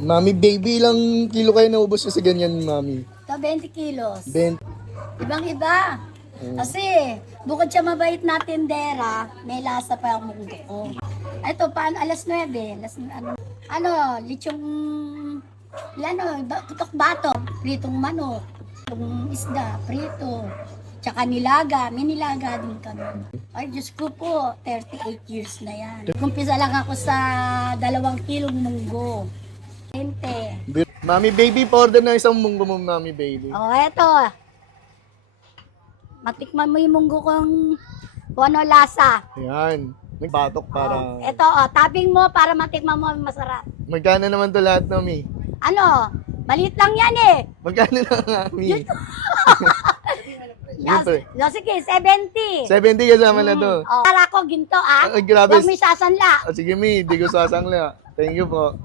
Mami, baby, ilang kilo kayo naubos ko sa ganyan, mami? Ito, 20 kilos. 20. Ibang-iba. Kasi, bukod siya mabait na tindera, may lasa pa ang munggo ko. Ito, alas 9. Lichong, putok bato, pritong manok, pritong isda, prito, tsaka nilaga, may nilaga din kami. Ay, Diyos ko po, 38 years na yan. Kumpisa lang ako sa 2 kilong munggo. 20. Mami, baby, pa-order na isang munggo mo, mami, baby. Oh, eto. Matikman mo yung munggo kong kung ano lasa. Ayan. Nagbatok para... Eto, tapping mo para matikman mo masarap. Magkano naman to lahat, mami? Ano? Maliit lang yan eh. Magkano na, mami? Sige, 70. 70 kasama na to. Para ko ginto Ay, grabe. Huwag may sasanla. Sige, mi, di ko sasangla. Thank you po.